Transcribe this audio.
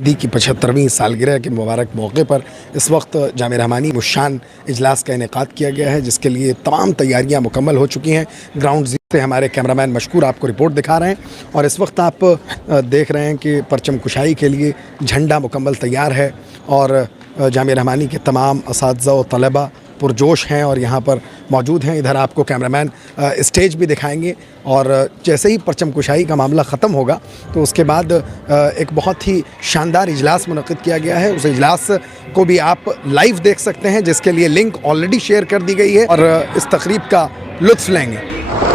दी की 75वीं सालगिरह के मुबारक मौके पर इस वक्त जामिया रहमानी मुशान इजलास का इनेकाद किया गया है, जिसके लिए तमाम तैयारियां मुकम्मल हो चुकी हैं। ग्राउंड जीरो से हमारे कैमरामैन मशकूर आपको रिपोर्ट दिखा रहे हैं और इस वक्त आप देख रहे हैं कि परचम कुशाई के लिए झंडा मुकम्मल तैयार है और जामिया रहमानी के तमाम असातिज़ा और तलबा पुरजोश हैं और यहाँ पर मौजूद हैं। इधर आपको कैमरामैन स्टेज भी दिखाएंगे और जैसे ही परचम कुशाई का मामला ख़त्म होगा तो उसके बाद एक बहुत ही शानदार इजलास मुनक़्क़िद किया गया है। उस इजलास को भी आप लाइव देख सकते हैं, जिसके लिए लिंक ऑलरेडी शेयर कर दी गई है और इस तकरीब का लुत्फ़ लेंगे।